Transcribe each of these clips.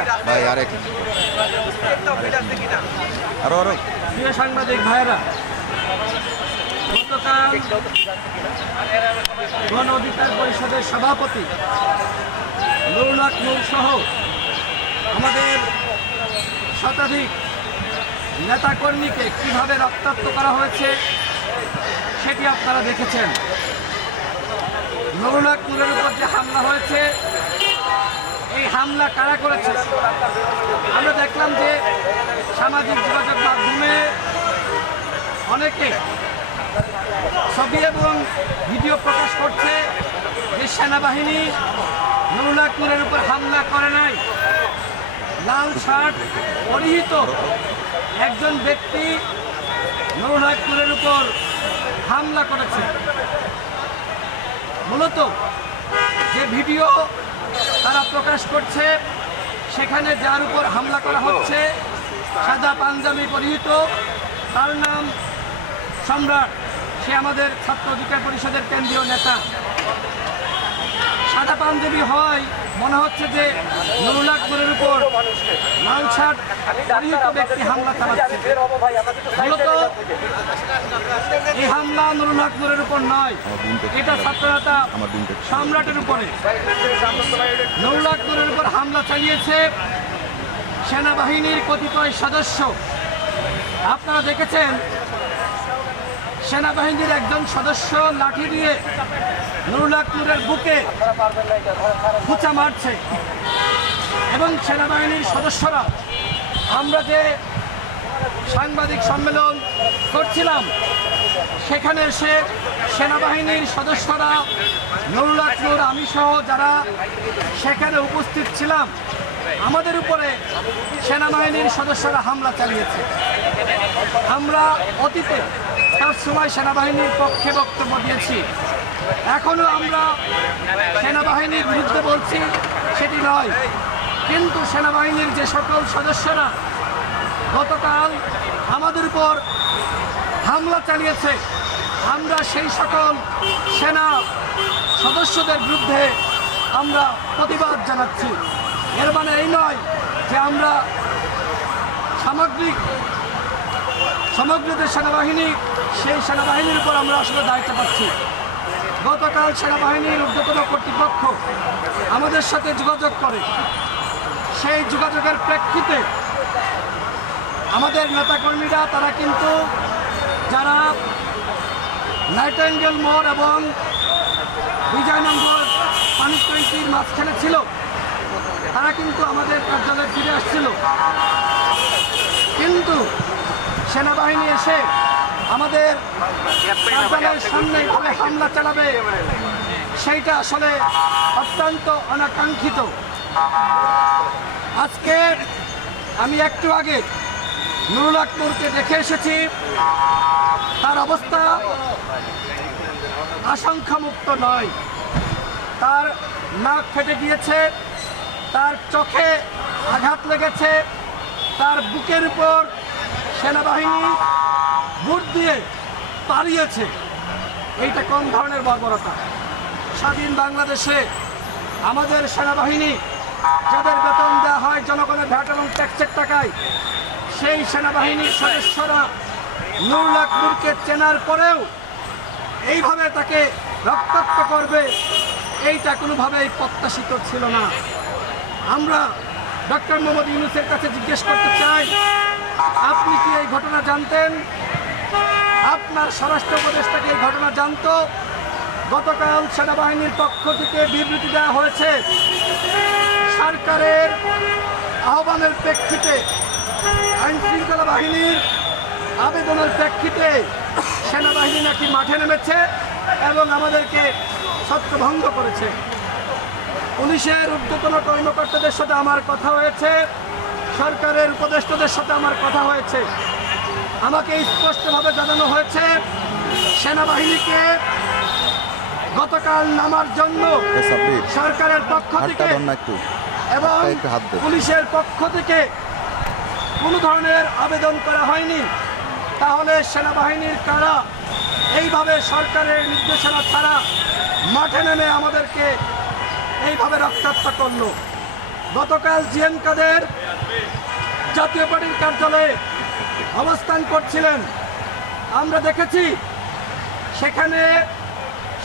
আচ্ছা। ভাই আরেক। আরও আরও। প্রিয় সাংবাদিক ভাইয়েরা গতকাল গণ অধিকার পরিষদের সভাপতি নুরুলাক নূর সহ আমাদের শতাধিক নেতাকর্মীকে কীভাবে রক্তাক্ত করা হয়েছে সেটি আপনারা দেখেছেন। নুরুলাক নূরের উপর যে হামলা হয়েছে এই হামলা কারা করেছে? আমরা দেখলাম যে সামাজিক যোগাযোগ মাধ্যমে অনেকে ছবি এবং ভিডিও প্রকাশ করছে যে সেনাবাহিনী নুরুলাকুরের উপর হামলা করে নাই। লাল শার্ট পরিহিত একজন ব্যক্তি নুরুলাকুরের উপর হামলা করেছে। মূলত যে ভিডিও প্রকাশ করছে। সেখানে যার উপর হামলা করা হচ্ছে, সাদা পাঞ্জাবি পরিহিত, তার নাম সম্রাট। সে আমাদের ছাত্র অধিকার পরিষদের কেন্দ্রীয় নেতা। পাঞ্জাবি হয়, মনে হচ্ছে যে নুরুল উপর লাল শার্ট ব্যক্তি হামলা চালাচ্ছে। মূলত এই হামলা নুরুল উপর নয়, এটা ছাত্র নেতা আমার বোনকে সম্রাটের উপরে। নুরুল উপর হামলা চালিয়েছে সেনাবাহিনীর কতিপয় সদস্য। আপনারা দেখেছেন সেনাবাহিনীর একজন সদস্য লাঠি দিয়ে নুরুল আকবরের বুকে খুচা মারছে। এবং সেনাবাহিনীর সদস্যরা, আমরা যে সাংবাদিক সম্মেলন করছিলাম, সেখানে এসে সেনাবাহিনীর সদস্যরা নুরুল আকবর আমি সহ যারা সেখানে উপস্থিত ছিলাম আমাদের উপরে সেনাবাহিনীর সদস্যরা হামলা চালিয়েছে। আমরা অতীতে তার সময় সেনাবাহিনীর পক্ষে বক্তব্য দিয়েছি। এখনও আমরা সেনাবাহিনীর বিরুদ্ধে বলছি, সেটি নয়। কিন্তু সেনাবাহিনীর যে সকল সদস্যরা গতকাল আমাদের উপর হামলা চালিয়েছে, আমরা সেই সকল সেনা সদস্যদের বিরুদ্ধে আমরা প্রতিবাদ জানাচ্ছি। এর মানে এই নয় যে আমরা সামগ্রিক সমগ্র যে সেনাবাহিনী, সেই সেনাবাহিনীর উপর আমরা আসলে দায়িত্ব পাচ্ছি। গতকাল সেনাবাহিনীর ঊর্ধ্বতন কর্তৃপক্ষ আমাদের সাথে যোগাযোগ করে। সেই যোগাযোগের প্রেক্ষিতে আমাদের নেতাকর্মীরা, তারা কিন্তু যারা নাইটেঙ্গেল মোড় এবং বিজয়নগর পানি ট্যাঙ্কির মাঝখানে ছিল তারা কিন্তু আমাদের কার্যালয়ে ফিরে আসছিল। কিন্তু সেনাবাহিনী এসে আমাদের কার্যালয়ের সামনে এইভাবে হামলা চালাবে, সেইটা আসলে অত্যন্ত অনাকাঙ্ক্ষিত। আজকে আমি একটু আগে নুরুল আকবরকে দেখে এসেছি। তার অবস্থা আশঙ্কামুক্ত নয়। তার নাক ফেটে গিয়েছে। তার চোখে আঘাত লেগেছে, তার বুকের উপর সেনাবাহিনী বুট দিয়ে পালিয়েছে। এইটা কোন ধরনের বর্বরতা? স্বাধীন বাংলাদেশে আমাদের সেনাবাহিনী, যাদের বেতন দেওয়া হয় জনগণের ভ্যাট এবং ট্যাক্সের টাকায়, সেই সেনাবাহিনীর সদস্যরা নুরুল আকবরকে চেনার পরেও এইভাবে তাকে রক্তাক্ত করবে, এইটা কোনোভাবেই প্রত্যাশিত ছিল না। আমরা ডক্টর মোহাম্মদ ইউনুসের কাছে জিজ্ঞেস করতে চাই, আপনি কি এই ঘটনা জানতেন? আপনার স্বরাষ্ট্র উপদেষ্টাকে এই ঘটনা জানতো? গতকাল সেনাবাহিনীর পক্ষ থেকে বিবৃতি দেওয়া হয়েছে, সরকারের আহ্বানের প্রেক্ষিতে আইন শৃঙ্খলা বাহিনীর আবেদনের প্রেক্ষিতে সেনাবাহিনী নাকি মাঠে নেমেছে এবং আমাদেরকে ছত্রভঙ্গ করেছে। পুলিশের ঊর্ধ্বতন কর্মকর্তাদের সাথে আমার কথা হয়েছে সরকারের উপদেষ্টাদের সাথে আমার কথা হয়েছে। আমাকে স্পষ্টভাবে জানানো হয়েছে সেনাবাহিনীকে গতকাল নামার জন্য সরকারের পক্ষ থেকে এবং পুলিশের পক্ষ থেকে কোনো ধরনের আবেদন করা হয়নি। তাহলে সেনাবাহিনীর কারা? এইভাবে সরকারের নির্দেশনা ছাড়া মাঠে নেমে আমাদেরকে এইভাবে রক্তাক্ত করল। গতকাল জিএম কাদের জাতীয় পার্টির কার্যালয়ে অবস্থান করছিলেন। আমরা দেখেছি, সেখানে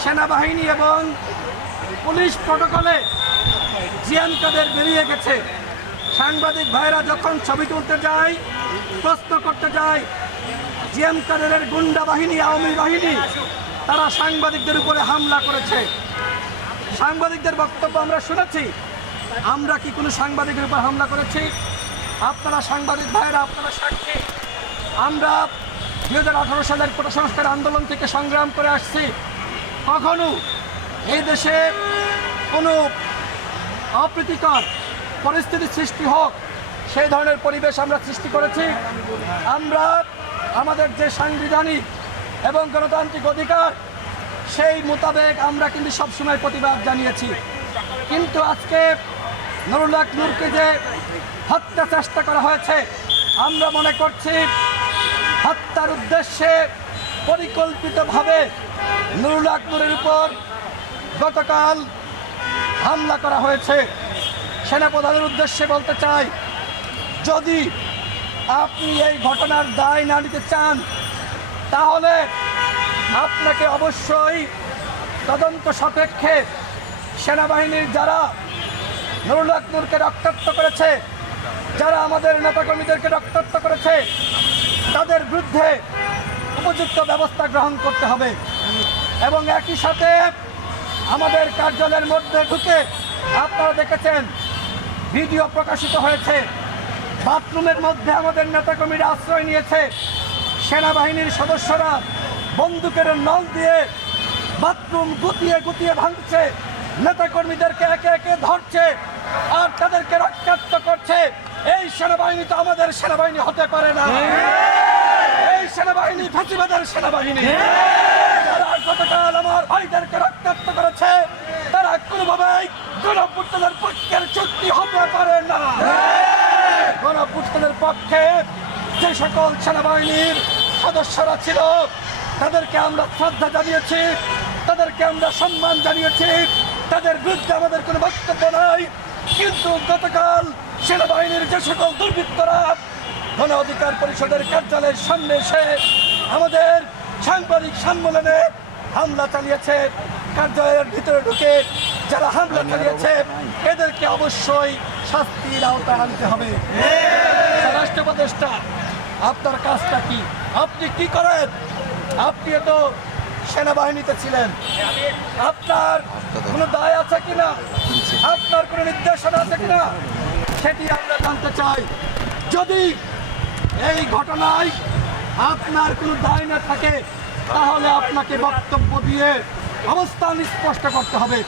সেনাবাহিনী এবং পুলিশ প্রটোকলে জিয়ান কাদের বেরিয়ে গেছে। সাংবাদিক ভাইরা যখন ছবি তুলতে যায়, প্রশ্ন করতে যায়, জিএম কাদেরের গুন্ডা বাহিনী, আওয়ামী বাহিনী, তারা সাংবাদিকদের উপরে হামলা করেছে। সাংবাদিকদের বক্তব্য আমরা শুনেছি। আমরা কি কোনো সাংবাদিকের উপর হামলা করেছি? আপনারা সাংবাদিক ভাইয়েরা, আপনারা সাক্ষী। আমরা দুই হাজার আঠারো সালের কোটা আন্দোলন থেকে সংগ্রাম করে আসছি। কখনো এই দেশে কোনো অপ্রীতিকর পরিস্থিতি সৃষ্টি হোক, সেই ধরনের পরিবেশ আমরা সৃষ্টি করেছি। আমরা আমাদের যে সাংবিধানিক এবং গণতান্ত্রিক অধিকার সেই মোতাবেক আমরা কিন্তু সবসময় প্রতিবাদ জানিয়েছি। কিন্তু আজকে নুরুল্লাহ নূরকে যে হত্যা চেষ্টা করা হয়েছে, আমরা মনে করছি হত্যার উদ্দেশ্যে পরিকল্পিতভাবে নুরুল আকবরের উপর গতকাল হামলা করা হয়েছে। সেনাপ্রধানের উদ্দেশ্যে বলতে চাই, যদি আপনি এই ঘটনার দায় না নিতে চান, তাহলে আপনাকে অবশ্যই তদন্ত সাপেক্ষে সেনাবাহিনীর যারা নুরুল আকবরকে রক্তাক্ত করেছে, যারা আমাদের নেতাকর্মীদেরকে রক্তাক্ত করেছে, তাদের বিরুদ্ধে উপযুক্ত ব্যবস্থা গ্রহণ করতে হবে। এবং একই সাথে আমাদের কার্যালয়ের মধ্যে ঢুকে আপনারা দেখেছেন, ভিডিও প্রকাশিত হয়েছে। বাথরুমের মধ্যে আমাদের নেতাকর্মীরা আশ্রয় নিয়েছে, সেনাবাহিনীর সদস্যরা বন্দুকের নল দিয়ে বাথরুম গুতিয়ে গুতিয়ে ভাঙছে। নেতাকর্মীদেরকে একে একে ধরছে আর তাদেরকে রক্তাক্ত করছে। এই সেনাবাহিনী তো আমাদের সেনাবাহিনী হতে পারে না। এই সেনাবাহিনী ফাঁসিবাদের সেনাবাহিনী। যারা গতকাল আমার ভাইদেরকে রক্তাক্ত করেছে, তারা কোনোভাবেই গণপুত্রের পক্ষের চুক্তি হতে পারে না। গণপুত্রের পক্ষে যে সকল সেনাবাহিনীর সদস্যরা ছিল তাদেরকে আমরা শ্রদ্ধা জানিয়েছি তাদেরকে আমরা সম্মান জানিয়েছি তাদের বিরুদ্ধে আমাদের কোনো বক্তব্য নাই। কিন্তু গতকাল সেনাবাহিনীর যে সকল দুর্বৃত্তরা গণ অধিকার পরিষদের কার্যালয়ের সামনে এসে আমাদের সাংবাদিক সম্মেলনে হামলা চালিয়েছে। কার্যালয়ের ভিতরে ঢুকে যারা হামলা চালিয়েছে এদেরকে অবশ্যই শাস্তির আওতায় আনতে হবে। রাষ্ট্র উপদেষ্টা আপনার কাজটা কি? আপনি কি করেন? আপনি তো সেনাবাহিনীতে ছিলেন। আপনার কোনো দায় আছে কিনা? আপনার কোনো নির্দেশনা আছে কিনা? সেটি আমরা জানতে চাই। যদি এই ঘটনায় আপনার কোনো দায় না থাকে তাহলে আপনাকে বক্তব্য দিয়ে অবস্থান স্পষ্ট করতে হবে।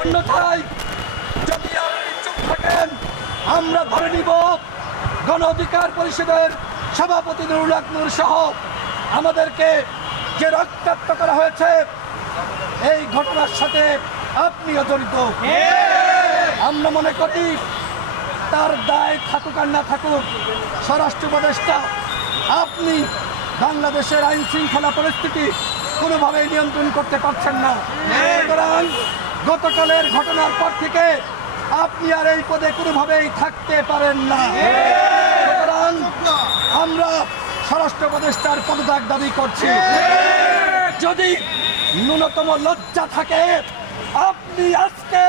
অন্যথায় যদি আপনি চুপ থাকেন আমরা ধরে নিব গণ অধিকার পরিষদের সভাপতি নুরুল আকনুর সহ আমাদেরকে যে রক্তাক্ত করা হয়েছে, এই ঘটনার সাথে আপনিও জড়িত। আমরা মনে করি তার দায় থাকুক আর না থাকুক, স্বরাষ্ট্র উপদেষ্টা, আপনি বাংলাদেশের আইন শৃঙ্খলা পরিস্থিতি কোনোভাবেই নিয়ন্ত্রণ করতে পারছেন না। সুতরাং গতকালের ঘটনার পর থেকে আপনি আর এই পদে কোনোভাবেই থাকতে পারেন না। সুতরাং আমরা স্বরাষ্ট্র উপদেষ্টার পদত্যাগ দাবি করছি। যদি ন্যূনতম লজ্জা থাকে, আপনি আজকে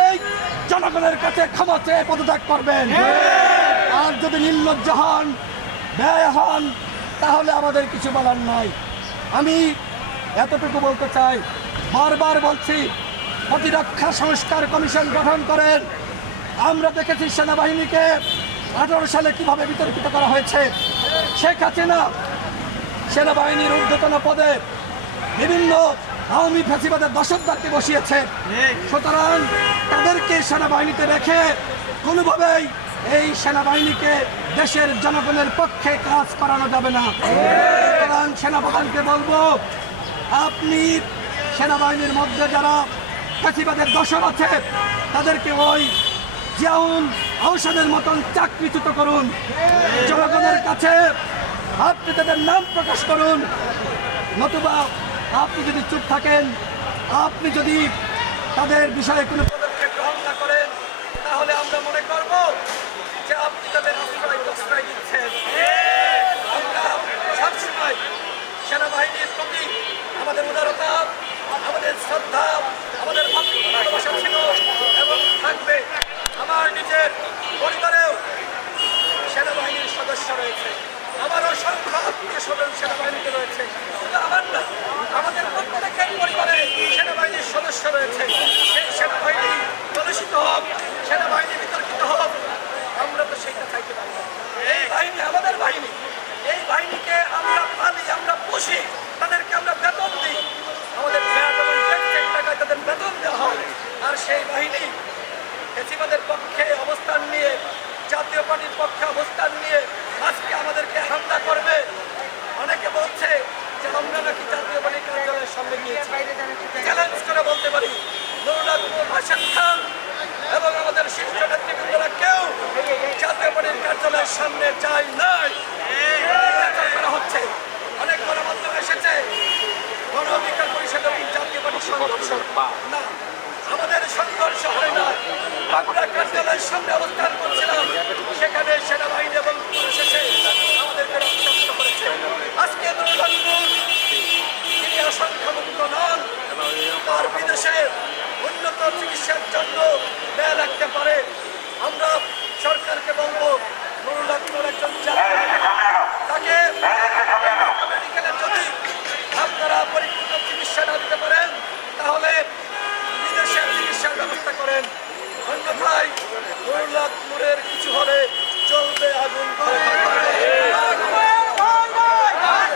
জনগণের কাছে ক্ষমা চেয়ে পদত্যাগ করবেন। আর যদি নির্লজ্জ হন, ব্যয় হন, তাহলে আমাদের কিছু বলার নাই। আমি এতটুকু বলতে চাই, বারবার বলছি, প্রতিরক্ষা সংস্কার কমিশন গঠন করেন। আমরা দেখেছি সেনাবাহিনীকে আঠারো সালে কীভাবে বিতর্কিত করা হয়েছে, শেখ হাসিনা সেনাবাহিনীর ঊর্ধ্বতন পদে বিভিন্ন আওয়ামী ফ্যাসিবাদের দশকদারকে বসিয়েছে। সুতরাং তাদেরকে সেনাবাহিনীতে রেখে কোনোভাবেই এই সেনাবাহিনীকে দেশের জনগণের পক্ষে কাজ করানো যাবে না। সুতরাং সেনাপ্রধানকে বলব, আপনি সেনাবাহিনীর মধ্যে যারা ফ্যাসিবাদের দশক আছে, তাদেরকে ওই যেমন ঔষধের মতন চাকরিচ্যুত করুন। জনগণের কাছে আপনি তাদের নাম প্রকাশ করুন। নতুবা আপনি যদি চুপ থাকেন, আপনি যদি তাদের বিষয়ে কোনো পদক্ষেপ গ্রহণ না করেন তাহলে আমরা মনে করব সেনাবাহিনীর প্রতি আমাদের উদারতা আমাদের শ্রদ্ধা আমাদের ভালোবাসা ছিল এবং থাকবে আমার নিজের পরিবারেও সেনাবাহিনীর সদস্য রয়েছে আমার অসংখ্য আত্মীয় স্বজন সেনাবাহিনীতে রয়েছে শুধু আমার না আমাদের প্রত্যেকের পরিবারে সেনাবাহিনীর সদস্য রয়েছে সেই সেনাবাহিনী কলুষিত হোক সেনাবাহিনী বিতর্কিত হোক আমরা তো সেইটা চাইতে পারি না। এই বাহিনী আমাদের বাহিনী এই বাহিনীকে আমরা পালি আমরা পুষি তাদেরকে আমরা বেতন দিই আমাদের ব্যাট এবং ট্যাক্সের টাকায় তাদের বেতন দেওয়া হয় আর সেই বাহিনী ফেসিবাদের পক্ষে অবস্থান নিয়ে জাতীয় পার্টির পক্ষে অবস্থান নিয়ে আজকে আমাদেরকে হামলা করবে। অনেকে বলছে যে আমরা নাকি জাতীয় পার্টির কার্যালয়ের সামনে গিয়েছি। চ্যালেঞ্জ করে বলতে পারি নুরুল্লাহ খান এবং আমাদের শীর্ষ নেতৃবৃন্দরা কেউ জাতীয় পার্টির কার্যালয়ের সামনে যায় নাই। অত্যাচার করা হচ্ছে। অনেক গণমাধ্যম এসেছে। গণ অধিকার পরিষদ এবং জাতীয় পার্টির সংঘর্ষ না আমাদের সংঘর্ষ হয় না আমরা কার্যালয়ের সামনে অবস্থান করে